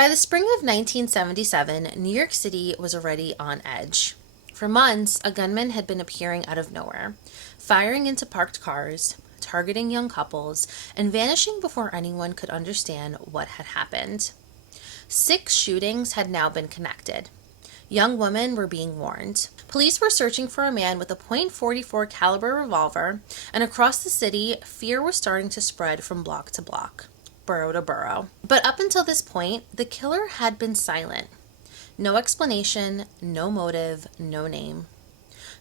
By the spring of 1977, New York City was already on edge. For months, a gunman had been appearing out of nowhere, firing into parked cars, targeting young couples, and vanishing before anyone could understand what had happened. 6 shootings had now been connected. Young women were being warned. Police were searching for a man with a .44 caliber revolver, and across the city, fear was starting to spread from block to block, borough to borough. But up until this point, the killer had been silent. No explanation, no motive, no name.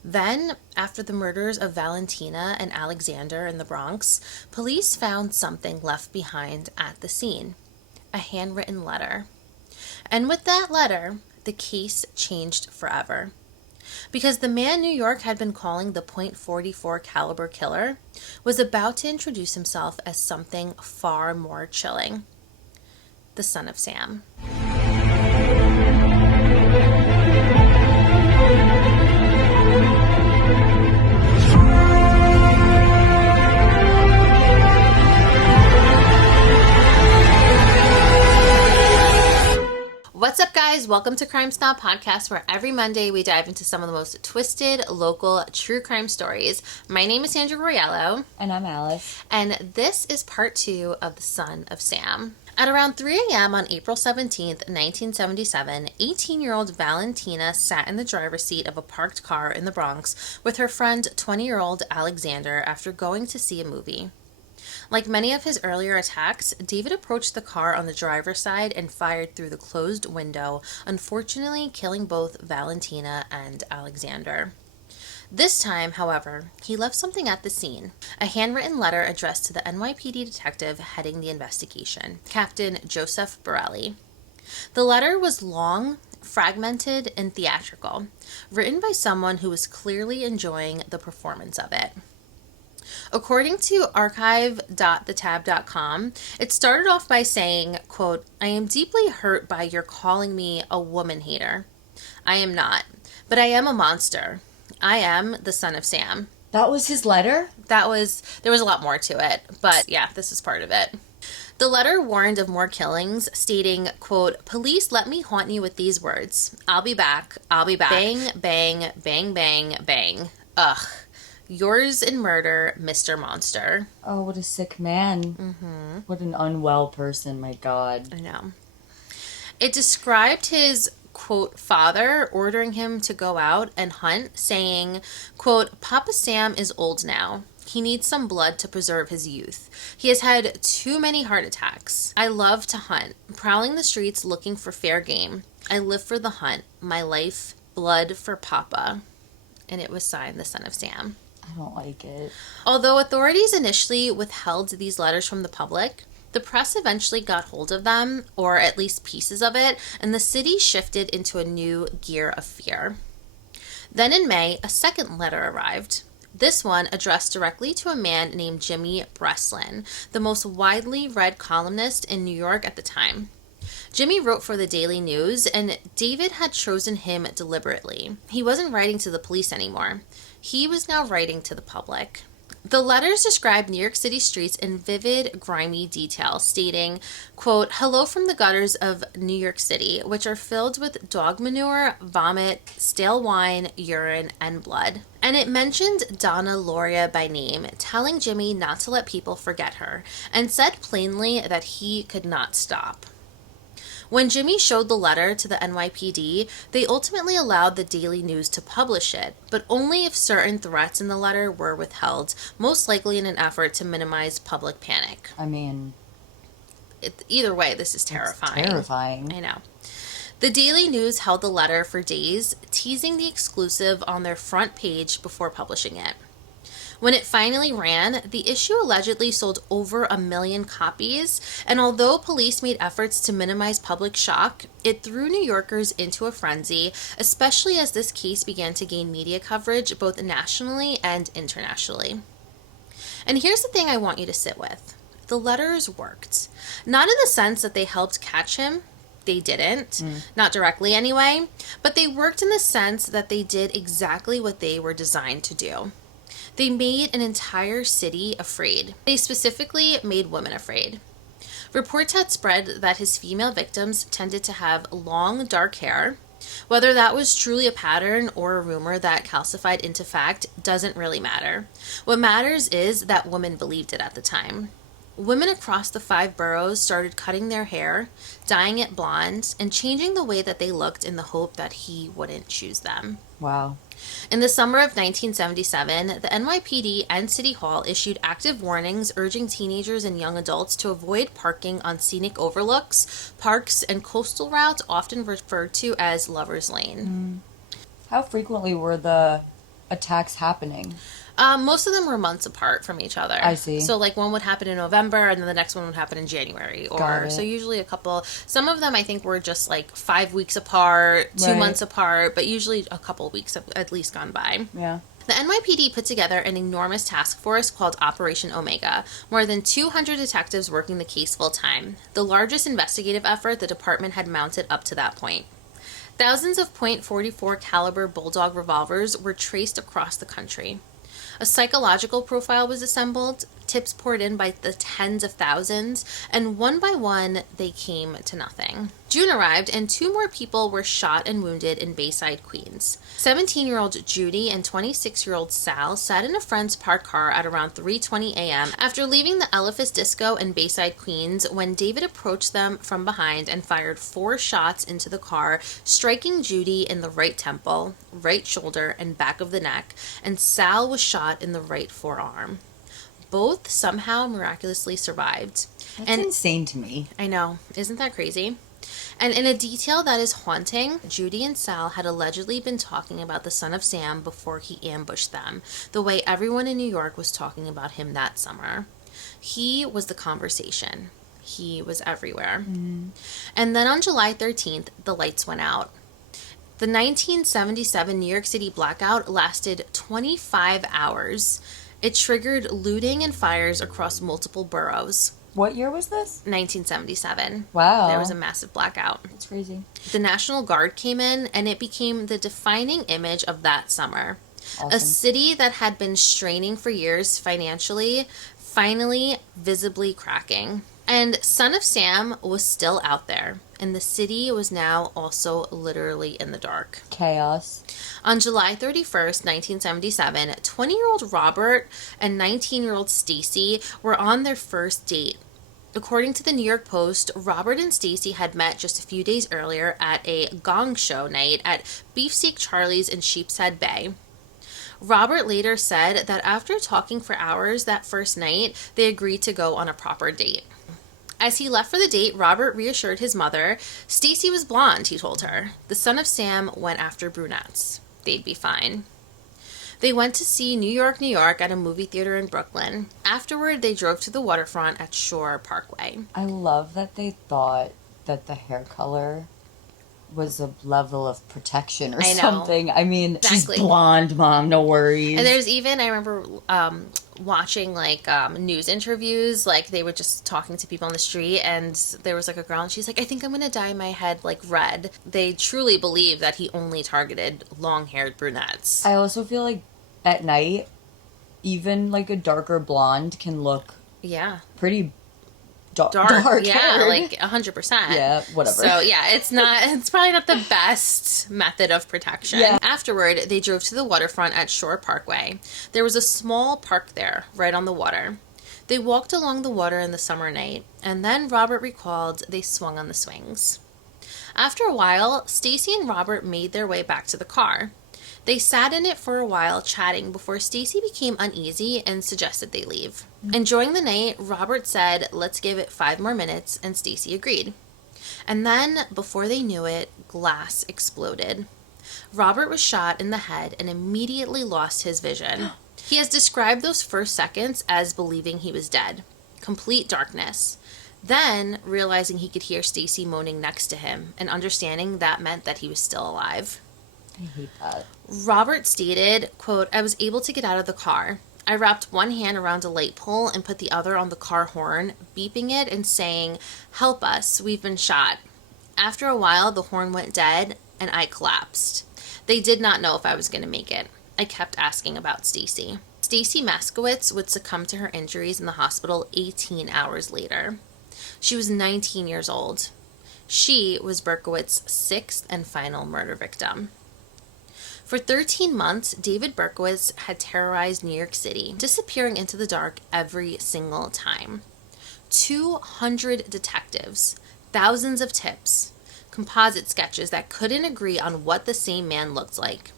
Then, after the murders of Valentina and Alexander in the Bronx, police found something left behind at the scene. A handwritten letter. And with that letter, the case changed forever. Because the man New York had been calling the .44 caliber killer was about to introduce himself as something far more chilling. The Son of Sam. What's up, guys? Welcome to Crime Snob Podcast, where every Monday we dive into some of the most twisted local true crime stories. My name is Sandra Royello. And I'm Alice. And this is part 2 of The Son of Sam. At around 3 a.m. on April 17th, 1977, 18-year-old Valentina sat in the driver's seat of a parked car in the Bronx with her friend 20-year-old Alexander after going to see a movie. Like many of his earlier attacks, David approached the car on the driver's side and fired through the closed window, unfortunately killing both Valentina and Alexander. This time, however, he left something at the scene, a handwritten letter addressed to the NYPD detective heading the investigation, Captain Joseph Borelli. The letter was long, fragmented, and theatrical, written by someone who was clearly enjoying the performance of it. According to archive.thetab.com, it started off by saying, quote, "I am deeply hurt by your calling me a woman hater. I am not, but I am a monster. I am the Son of Sam." That was his letter? There was a lot more to it, but yeah, this is part of it. The letter warned of more killings, stating, quote, "Police let me haunt you with these words. I'll be back. I'll be back. Bang, bang, bang, bang, bang. Ugh. Yours in murder, Mr. Monster." Oh, what a sick man. Mm-hmm. What an unwell person, my God. I know. It described his, quote, father ordering him to go out and hunt, saying, quote, "Papa Sam is old now. He needs some blood to preserve his youth. He has had too many heart attacks. I love to hunt, prowling the streets looking for fair game. I live for the hunt. My life, blood for Papa." And it was signed the Son of Sam. I don't like it. Although authorities initially withheld these letters from the public, the press eventually got hold of them, or at least pieces of it, and the city shifted into a new gear of fear. Then in May, a second letter arrived. This one addressed directly to a man named Jimmy Breslin, the most widely read columnist in New York at the time. Jimmy wrote for the Daily News, and David had chosen him deliberately. He wasn't writing to the police anymore. He was now writing to the public. The letters described New York City streets in vivid, grimy detail, stating, quote, "Hello from the gutters of New York City, which are filled with dog manure, vomit, stale wine, urine, and blood." And it mentioned Donna Loria by name, telling Jimmy not to let people forget her, and said plainly that he could not stop. When Jimmy showed the letter to the NYPD, they ultimately allowed the Daily News to publish it, but only if certain threats in the letter were withheld, most likely in an effort to minimize public panic. I mean, either way, this is terrifying. It's terrifying. I know. The Daily News held the letter for days, teasing the exclusive on their front page before publishing it. When it finally ran, the issue allegedly sold over 1 million copies, and although police made efforts to minimize public shock, it threw New Yorkers into a frenzy, especially as this case began to gain media coverage both nationally and internationally. And here's the thing I want you to sit with. The letters worked. Not in the sense that they helped catch him. They didn't. Not directly anyway. But they worked in the sense that they did exactly what they were designed to do. They made an entire city afraid. They specifically made women afraid. Reports had spread that his female victims tended to have long, dark hair. Whether that was truly a pattern or a rumor that calcified into fact doesn't really matter. What matters is that women believed it at the time. Women across the 5 boroughs started cutting their hair, dyeing it blonde, and changing the way that they looked in the hope that he wouldn't choose them. Wow. In the summer of 1977, the NYPD and City Hall issued active warnings urging teenagers and young adults to avoid parking on scenic overlooks, parks, and coastal routes often referred to as Lover's Lane. How frequently were the attacks happening? Most of them were months apart from each other. I see. So, like, one would happen in November, and then the next one would happen in January. Got it. So usually a couple. Some of them, I think, were just like 5 weeks apart, 2 Right. months apart, but usually a couple weeks have at least gone by. Yeah. The NYPD put together an enormous task force called Operation Omega, more than 200 detectives working the case full time, the largest investigative effort the department had mounted up to that point. Thousands of .44 caliber Bulldog revolvers were traced across the country. A psychological profile was assembled, tips poured in by the tens of thousands, and one by one, they came to nothing. June arrived, and 2 more people were shot and wounded in Bayside, Queens. 17-year-old Judy and 26-year-old Sal sat in a friend's parked car at around 3:20 a.m. after leaving the Elephas Disco in Bayside, Queens, when David approached them from behind and fired 4 shots into the car, striking Judy in the right temple, right shoulder, and back of the neck, and Sal was shot in the right forearm. Both somehow miraculously survived. That's And insane to me. I know, isn't that crazy? And in a detail that is haunting, Judy and Sal had allegedly been talking about the son of Sam before he ambushed them, the way everyone in New York was talking about him that summer. He was the conversation. He was everywhere. And then on July 13th, the lights went out. The 1977 New York City blackout lasted 25 hours. It triggered looting and fires across multiple boroughs. What year was this? 1977. Wow. There was a massive blackout. That's crazy. The National Guard came in, and it became the defining image of that summer. A Awesome. city that had been straining for years financially, finally visibly cracking. And Son of Sam was still out there, and the city was now also literally in the dark. Chaos. On July 31st, 1977, 20-year-old Robert and 19-year-old Stacy were on their first date. According to the New York Post, Robert and Stacy had met just a few days earlier at a gong show night at Beefsteak Charlie's in Sheepshead Bay. Robert later said that after talking for hours that first night, they agreed to go on a proper date. As he left for the date, Robert reassured his mother. Stacy was blonde, he told her. The son of Sam went after brunettes. They'd be fine. They went to see New York, New York at a movie theater in Brooklyn. Afterward, they drove to the waterfront at Shore Parkway. I love that they thought that the hair color was a level of protection or I know. something. I mean, Exactly. she's blonde, mom, no worries. And there's even, I remember watching like news interviews, like they were just talking to people on the street, and there was like a girl and she's like, I think I'm going to dye my head like red. They truly believe that he only targeted long-haired brunettes. I also feel like at night, even like a darker blonde can look Yeah. pretty dark. Yeah, like 100%. Yeah, whatever. So yeah, it's probably not the best method of protection. Yeah. Afterward, they drove to the waterfront at Shore Parkway. There was a small park there, right on the water. They walked along the water in the summer night, and then Robert recalled they swung on the swings. After a while, Stacy and Robert made their way back to the car. They sat in it for a while chatting before Stacy became uneasy and suggested they leave. Enjoying the night, Robert said, let's give it 5 more minutes, and Stacy agreed. And then, before they knew it, glass exploded. Robert was shot in the head and immediately lost his vision. He has described those first seconds as believing he was dead. Complete darkness. Then, realizing he could hear Stacy moaning next to him and understanding that meant that he was still alive. I hate that. Robert stated, quote, I was able to get out of the car. I wrapped one hand around a light pole and put the other on the car horn, beeping it and saying, help us, we've been shot. After a while, the horn went dead and I collapsed. They did not know if I was going to make it. I kept asking about Stacy. Stacy Maskowitz would succumb to her injuries in the hospital 18 hours later. She was 19 years old. She was Berkowitz's sixth and final murder victim. For 13 months, David Berkowitz had terrorized New York City, disappearing into the dark every single time. 200 detectives, thousands of tips, composite sketches that couldn't agree on what the same man looked like.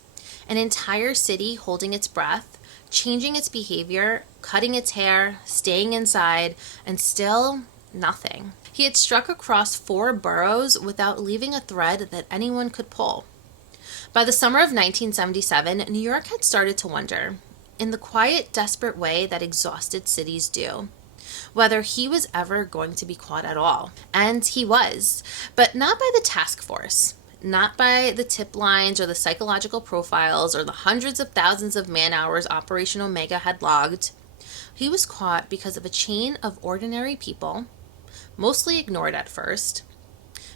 An entire city holding its breath, changing its behavior, cutting its hair, staying inside, and still nothing. He had struck across 4 boroughs without leaving a thread that anyone could pull. By the summer of 1977, New York had started to wonder, in the quiet, desperate way that exhausted cities do, whether he was ever going to be caught at all. And he was, but not by the task force, not by the tip lines or the psychological profiles or the hundreds of thousands of man-hours Operation Omega had logged. He was caught because of a chain of ordinary people, mostly ignored at first,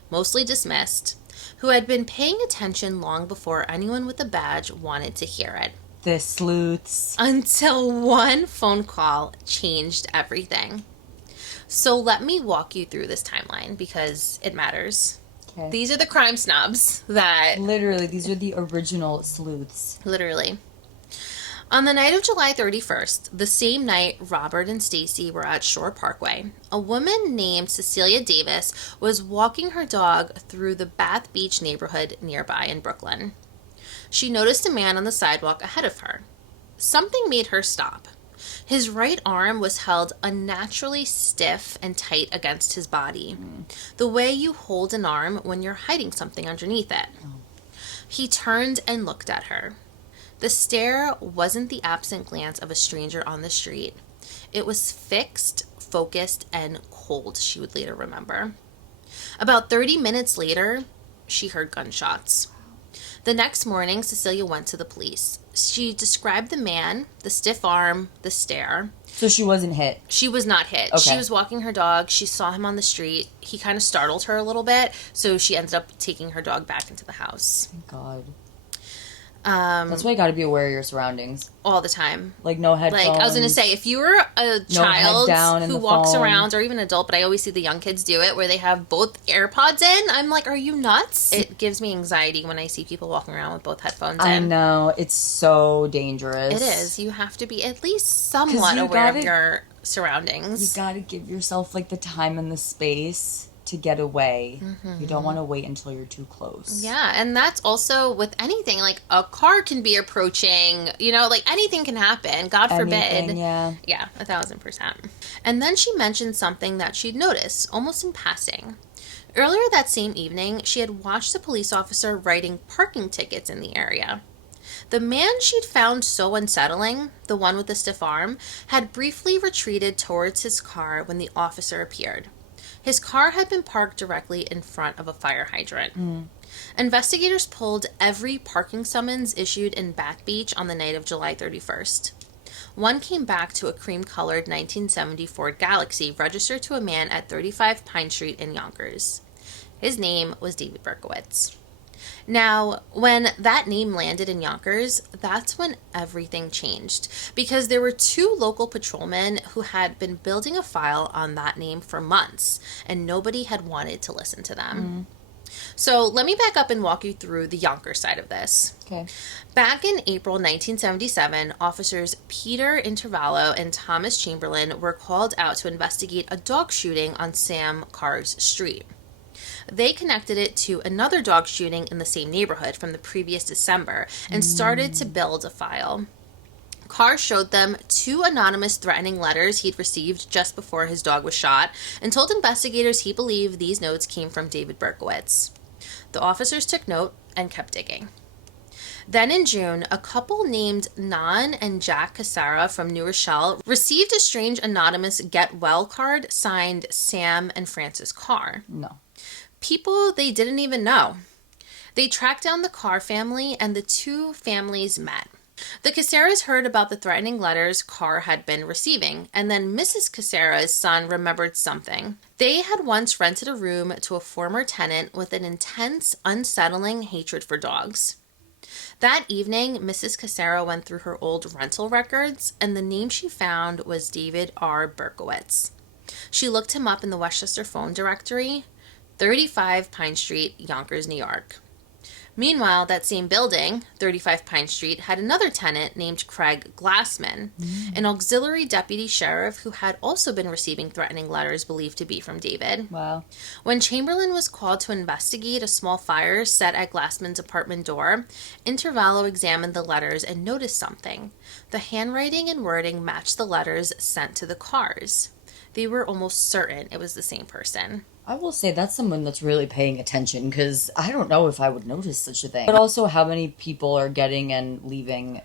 mostly dismissed, who had been paying attention long before anyone with a badge wanted to hear it. The sleuths. Until one phone call changed everything. So let me walk you through this timeline because it matters. Okay. These are the crime snobs that... Literally, these are the original sleuths. Literally. On the night of July 31st, the same night Robert and Stacy were at Shore Parkway, a woman named Cecilia Davis was walking her dog through the Bath Beach neighborhood nearby in Brooklyn. She noticed a man on the sidewalk ahead of her. Something made her stop. His right arm was held unnaturally stiff and tight against his body, the way you hold an arm when you're hiding something underneath it. He turned and looked at her. The stare wasn't the absent glance of a stranger on the street. It was fixed, focused, and cold, she would later remember. About 30 minutes later, she heard gunshots. The next morning, Cecilia went to the police. She described the man, the stiff arm, the stare. So she wasn't hit? She was not hit. Okay. She was walking her dog. She saw him on the street. He kind of startled her a little bit, so she ended up taking her dog back into the house. Thank God. That's why you gotta be aware of your surroundings. All the time. Like, no headphones. Like, I was going to say, if you were a child who walks phone. around, or even an adult, but I always see the young kids do it, where they have both AirPods in, I'm like, are you nuts? It gives me anxiety when I see people walking around with both headphones in. I know. It's so dangerous. It is. You have to be at least somewhat aware of your surroundings. You gotta give yourself, like, the time and the space to get away. Mm-hmm. You don't want to wait until you're too close. Yeah, and that's also with anything. Like, a car can be approaching, you know, like, anything can happen. God forbid. Yeah. Yeah, 1,000%. And then she mentioned something that she'd noticed, almost in passing. Earlier that same evening, she had watched a police officer writing parking tickets in the area. The man she'd found so unsettling, the one with the stiff arm, had briefly retreated towards his car when the officer appeared. His car had been parked directly in front of a fire hydrant. Investigators pulled every parking summons issued in Bath Beach on the night of July 31st. One came back to a cream-colored 1970 Ford Galaxy registered to a man at 35 Pine Street in Yonkers. His name was David Berkowitz. Now, when that name landed in Yonkers, that's when everything changed, because there were 2 local patrolmen who had been building a file on that name for months, and nobody had wanted to listen to them. So let me back up and walk you through the Yonkers side of this. Okay. Back in April 1977, officers Peter Intervallo and Thomas Chamberlain were called out to investigate a dog shooting on Sam Carr's street. They connected it to another dog shooting in the same neighborhood from the previous December and started to build a file. Carr showed them 2 anonymous threatening letters he'd received just before his dog was shot and told investigators he believed these notes came from David Berkowitz. The officers took note and kept digging. Then in June, a couple named Nan and Jack Cassara from New Rochelle received a strange anonymous get well card signed Sam and Francis Carr. No. People they didn't even know. They tracked down the Carr family, and the 2 families met. The Cassaras heard about the threatening letters Carr had been receiving, and then Mrs. Cassara's son remembered something. They had once rented a room to a former tenant with an intense, unsettling hatred for dogs. That evening, Mrs. Cassara went through her old rental records, and the name she found was David R. Berkowitz. She looked him up in the Westchester phone directory, 35 Pine Street, Yonkers, New York. Meanwhile, that same building, 35 Pine Street, had another tenant named Craig Glassman, an auxiliary deputy sheriff who had also been receiving threatening letters believed to be from David. Wow. When Chamberlain was called to investigate a small fire set at Glassman's apartment door, Intervallo examined the letters and noticed something. The handwriting and wording matched the letters sent to the cars. They were almost certain it was the same person. I will say that's someone that's really paying attention, because I don't know if I would notice such a thing. But also how many people are getting and leaving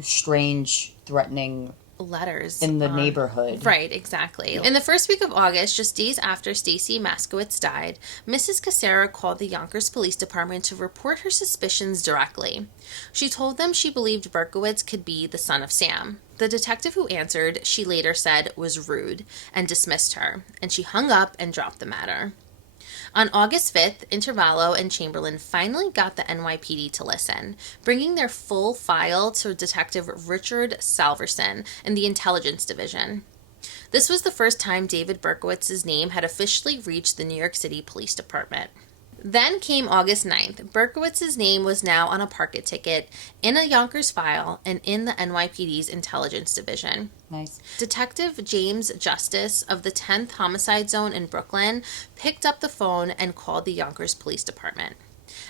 strange, threatening Letters in the neighborhood. Right, exactly. In the first week of August, just days after Stacy Maskowitz died, Mrs. Casera called the Yonkers Police Department to report her suspicions directly. She told them she believed Berkowitz could be the son of Sam. The detective who answered, she later said, was rude and dismissed her, and she hung up and dropped the matter. On August 5th, Intervallo and Chamberlain finally got the NYPD to listen, bringing their full file to Detective Richard Salverson in the Intelligence Division. This was the first time David Berkowitz's name had officially reached the New York City Police Department. Then came August 9th. Berkowitz's name was now on a parking ticket, in a Yonkers file, and in the NYPD's Intelligence Division. Nice. Detective James Justice of the 10th Homicide Zone in Brooklyn picked up the phone and called the Yonkers Police Department.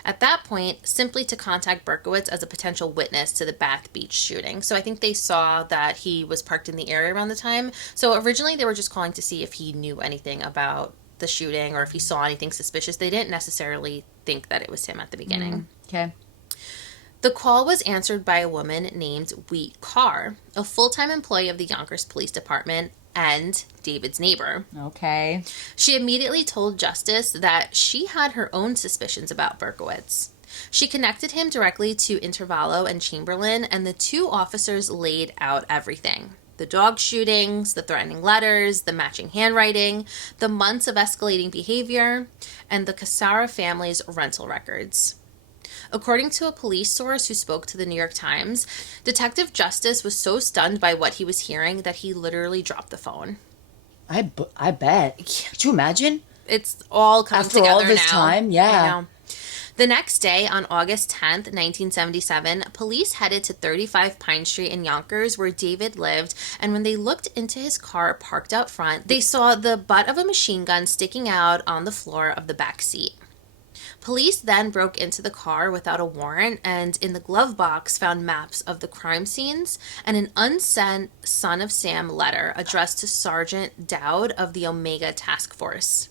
At that point, simply to contact Berkowitz as a potential witness to the Bath Beach shooting. So I think they saw that he was parked in the area around the time. So originally they were just calling to see if he knew anything about the shooting or if he saw anything suspicious. They didn't necessarily think that it was him at the beginning. Okay. The call was answered by a woman named Wheat Carr, a full-time employee of the Yonkers Police Department and David's neighbor. Okay. She immediately told Justice that she had her own suspicions about Berkowitz. She connected him directly to Intervallo and Chamberlain, and the two officers laid out everything. The dog shootings, the threatening letters, the matching handwriting, the months of escalating behavior, and the Casara family's rental records. According to a police source who spoke to the New York Times, Detective Justice was so stunned by what he was hearing that he literally dropped the phone. I bet. Could you imagine? It's all coming After together all this now. time, yeah. I know. The next day, on August 10th, 1977, police headed to 35 Pine Street in Yonkers, where David lived, and when they looked into his car parked out front, they saw the butt of a machine gun sticking out on the floor of the back seat. Police then broke into the car without a warrant, and in the glove box found maps of the crime scenes and an unsent Son of Sam letter addressed to Sergeant Dowd of the Omega Task Force.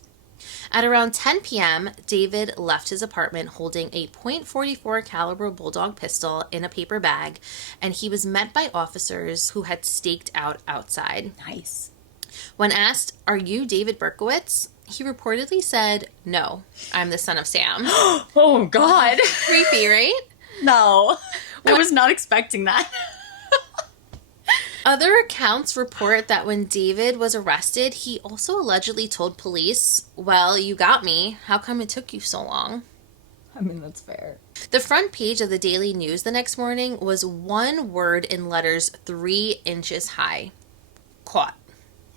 At around 10 p.m., David left his apartment holding a .44 caliber Bulldog pistol in a paper bag, and he was met by officers who had staked out outside. Nice. When asked, "Are you David Berkowitz?" he reportedly said, "No, I'm the son of Sam." Oh, God. Creepy, right? No. I was not expecting that. Other accounts report that when David was arrested, he also allegedly told police, "Well, you got me. How come it took you so long?" I mean, that's fair. The front page of the Daily News the next morning was one word in letters 3 inches high. Caught.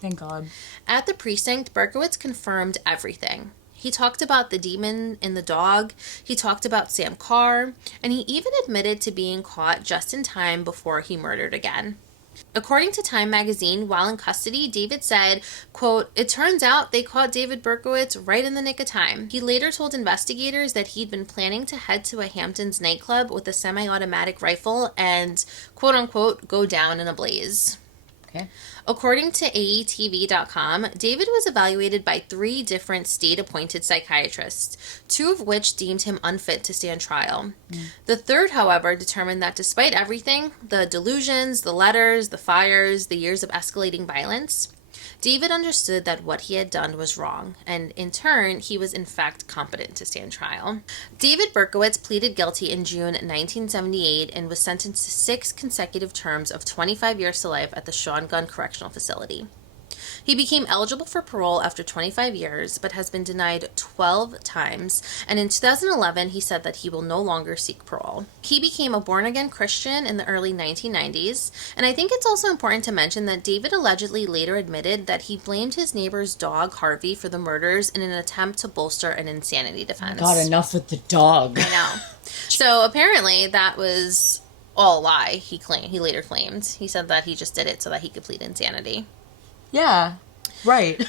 Thank God. At the precinct, Berkowitz confirmed everything. He talked about the demon in the dog, he talked about Sam Carr, and he even admitted to being caught just in time before he murdered again. According to Time magazine, while in custody, David said, quote, "It turns out they caught David Berkowitz right in the nick of time." He later told investigators that he'd been planning to head to a Hamptons nightclub with a semi-automatic rifle and, quote unquote, go down in a blaze. Okay. According to AETV.com, David was evaluated by 3 different state-appointed psychiatrists, 2 of which deemed him unfit to stand trial. The third, however, determined that despite everything, the delusions, the letters, the fires, the years of escalating violence, David understood that what he had done was wrong, and in turn, he was in fact competent to stand trial. David Berkowitz pleaded guilty in June 1978 and was sentenced to 6 consecutive terms of 25 years to life at the Sean Gunn Correctional Facility. He became eligible for parole after 25 years, but has been denied 12 times, and in 2011 he said that he will no longer seek parole. He became a born-again Christian in the early 1990s, and I think it's also important to mention that David allegedly later admitted that he blamed his neighbor's dog, Harvey, for the murders in an attempt to bolster an insanity defense. God, enough with the dog. I know. So apparently that was all a lie, he later claimed. He said that he just did it so that he could plead insanity. Yeah, right.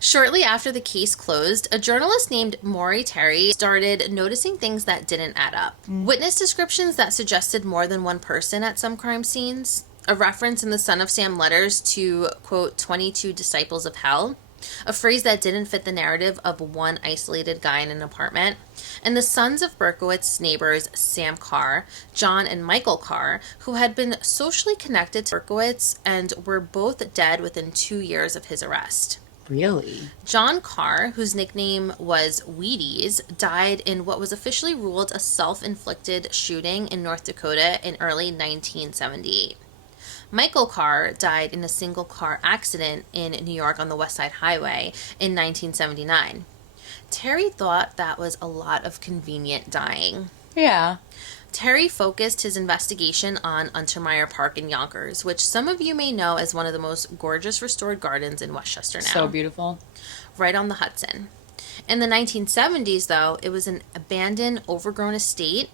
Shortly after the case closed, a journalist named Maury Terry started noticing things that didn't add up. Witness descriptions that suggested more than one person at some crime scenes, a reference in the Son of Sam letters to, quote, 22 disciples of hell, a phrase that didn't fit the narrative of one isolated guy in an apartment, and the sons of Berkowitz's neighbors, Sam Carr, John and Michael Carr, who had been socially connected to Berkowitz and were both dead within 2 years of his arrest. Really? John Carr, whose nickname was Wheaties, died in what was officially ruled a self-inflicted shooting in North Dakota in early 1978. Michael Carr died in a single-car accident in New York on the West Side Highway in 1979. Terry thought that was a lot of convenient dying. Yeah. Terry focused his investigation on Untermeyer Park in Yonkers, which some of you may know as one of the most gorgeous restored gardens in Westchester now. So beautiful. Right on the Hudson. In the 1970s, though, it was an abandoned, overgrown estate.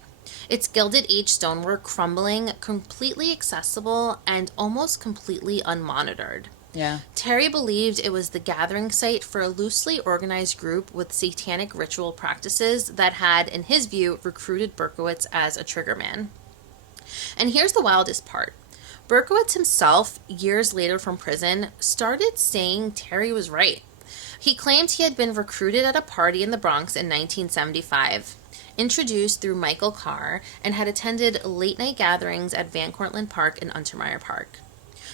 Its Gilded Age stonework crumbling, completely accessible, and almost completely unmonitored. Yeah. Terry believed it was the gathering site for a loosely organized group with satanic ritual practices that had, in his view, recruited Berkowitz as a triggerman. And here's the wildest part. Berkowitz himself, years later from prison, started saying Terry was right. He claimed he had been recruited at a party in the Bronx in 1975, introduced through Michael Carr, and had attended late-night gatherings at Van Cortlandt Park and Untermeyer Park.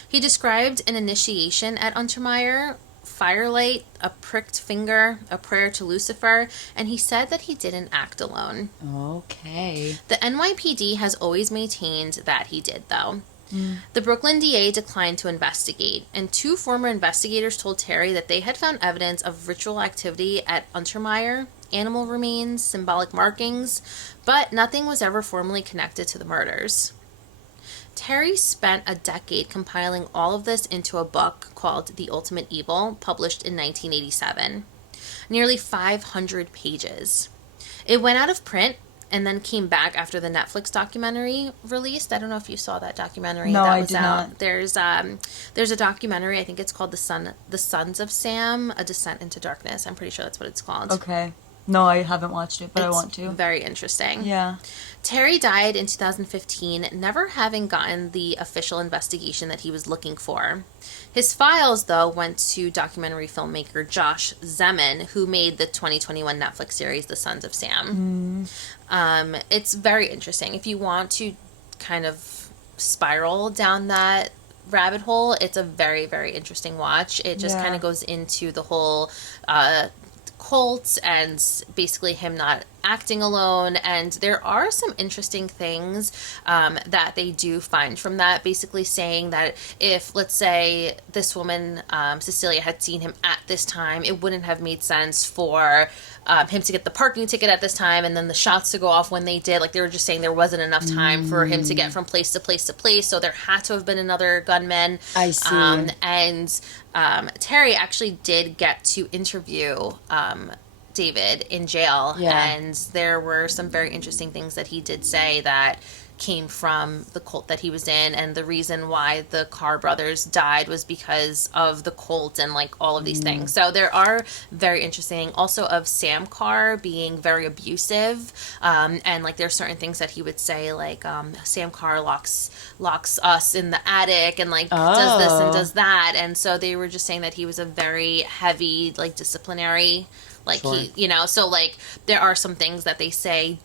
He described an initiation at Untermeyer, firelight, a pricked finger, a prayer to Lucifer, and he said that he didn't act alone. Okay. The NYPD has always maintained that he did, though. The Brooklyn DA declined to investigate, and 2 former investigators told Terry that they had found evidence of ritual activity at Untermeyer, animal remains, symbolic markings, but nothing was ever formally connected to the murders. Terry spent a decade compiling all of this into a book called The Ultimate Evil, published in 1987. Nearly 500 pages. It went out of print and then came back after the Netflix documentary released. I don't know if you saw that documentary. No, that I was did out. not. There's a documentary, I think it's called The Sons of Sam, A Descent into Darkness. I'm pretty sure that's what it's called. Okay. No, I haven't watched it, but I want to. Very interesting. Yeah. Terry died in 2015, never having gotten the official investigation that he was looking for. His files, though, went to documentary filmmaker Josh Zeman, who made the 2021 Netflix series The Sons of Sam. It's very interesting. If you want to kind of spiral down that rabbit hole, it's a very, very interesting watch. It just kind of goes into the whole cult and basically him not acting alone, and there are some interesting things that they do find from that, basically saying that if, let's say, this woman Cecilia had seen him at this time, it wouldn't have made sense for him to get the parking ticket at this time and then the shots to go off when they did. Like, they were just saying there wasn't enough time for him to get from place to place to place, so there had to have been another gunman. I see. And Terry actually did get to interview David in jail, and there were some very interesting things that he did say that came from the cult that he was in, and the reason why the Carr brothers died was because of the cult and like all of these things. So there are very interesting, also of Sam Carr being very abusive, and like there's certain things that he would say, like Sam Carr locks us in the attic and like does this and does that, and so they were just saying that he was a very heavy like disciplinary. Like, sure. he, so like there are some things that they say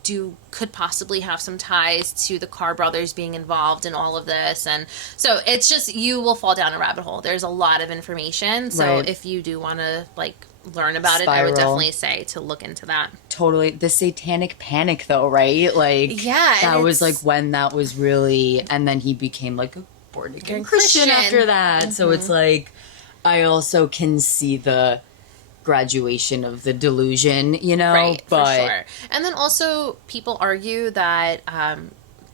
could possibly have some ties to the Carr brothers being involved in all of this. And so it's just, you will fall down a rabbit hole. There's a lot of information. So if you do want to like learn about it, I would definitely say to look into that. Totally. The Satanic Panic though, right? Like, that was like when that was really, and then he became like a born again Christian after that. So it's like, I also can see the graduation of the delusion, Right, but for sure. And then also people argue that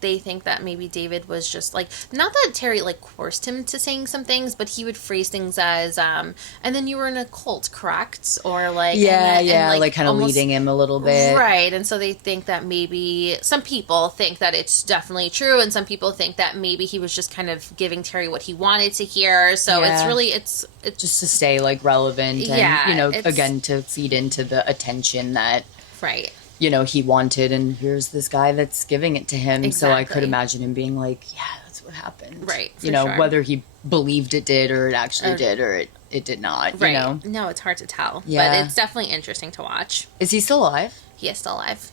they think that maybe David was just like, not that Terry like coerced him to saying some things, but he would phrase things as and then you were in a cult, correct? Or like yeah, and yeah, like kind of almost leading him a little bit. right. And so they think that maybe some people think that it's definitely true, and some people think that maybe he was just kind of giving Terry what he wanted to hear. So it's Yeah. really it's Just to stay like relevant and Yeah, it's- again to feed into the attention that right. he wanted, and here's this guy that's giving it to him. So I could Exactly. imagine him being like, yeah, that's what happened. Right, for You know, sure. whether he believed it did or it actually did or it did not, Right. you know. No, it's hard to tell. Yeah. But it's definitely interesting to watch. Is he still alive? He is still alive.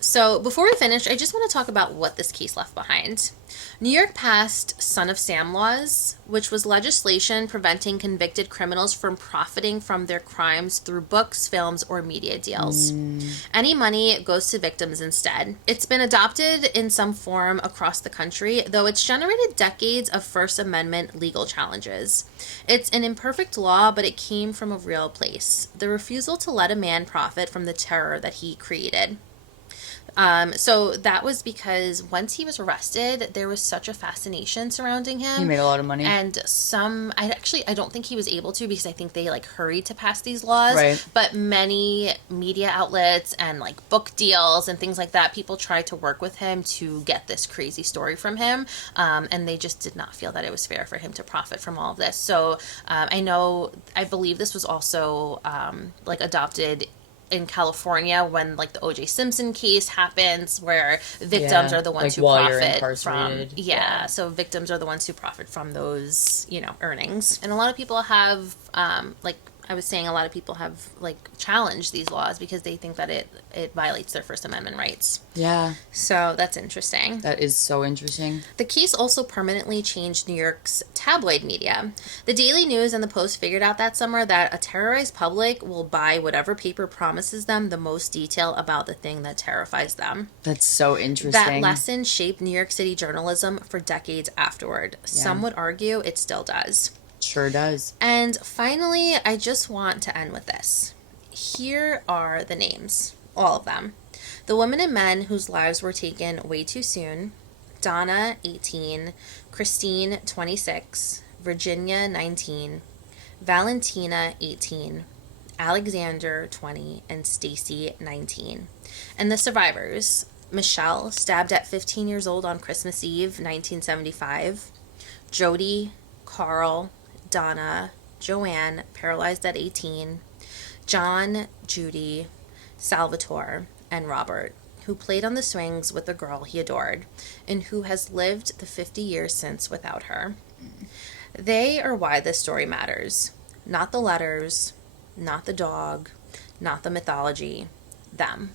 So before we finish, I just want to talk about what this case left behind. New York passed Son of Sam laws, which was legislation preventing convicted criminals from profiting from their crimes through books, films, or media deals. Any money goes to victims instead. It's been adopted in some form across the country, though it's generated decades of First Amendment legal challenges. It's an imperfect law, but it came from a real place: the refusal to let a man profit from the terror that he created. So that was because once he was arrested, there was such a fascination surrounding him. He made a lot of money. And I don't think he was able to, because I think they like hurried to pass these laws. Right. But many media outlets and like book deals and things like that, people tried to work with him to get this crazy story from him. And they just did not feel that it was fair for him to profit from all of this. So I believe this was also like adopted in California when like the O.J. Simpson case happens, where victims Yeah, are the ones like who while you're profit from incarcerated. Yeah. so victims are the ones who profit from those earnings. And a lot of people have like I was saying, a lot of people have like challenged these laws because they think that it violates their First Amendment rights. Yeah, So that's interesting. that is so interesting. The case also permanently changed New York's tabloid media. The Daily News and the Post figured out that summer that a terrorized public will buy whatever paper promises them the most detail about the thing that terrifies them. That's so That interesting. lesson shaped New York City journalism for decades afterward. Some would argue it still does. Sure does. And finally, I just want to end with this. Here are the names, all of them. The women and men whose lives were taken way too soon: Donna, 18, Christine, 26, Virginia, 19, Valentina, 18, Alexander, 20, and Stacy, 19. And the survivors: Michelle, stabbed at 15 years old on Christmas Eve, 1975, Jody, Carl, Donna, Joanne, paralyzed at 18, John, Judy, Salvatore, and Robert, who played on the swings with the girl he adored, and who has lived the 50 years since without her. They are why this story matters. Not the letters, not the dog, not the mythology. Them.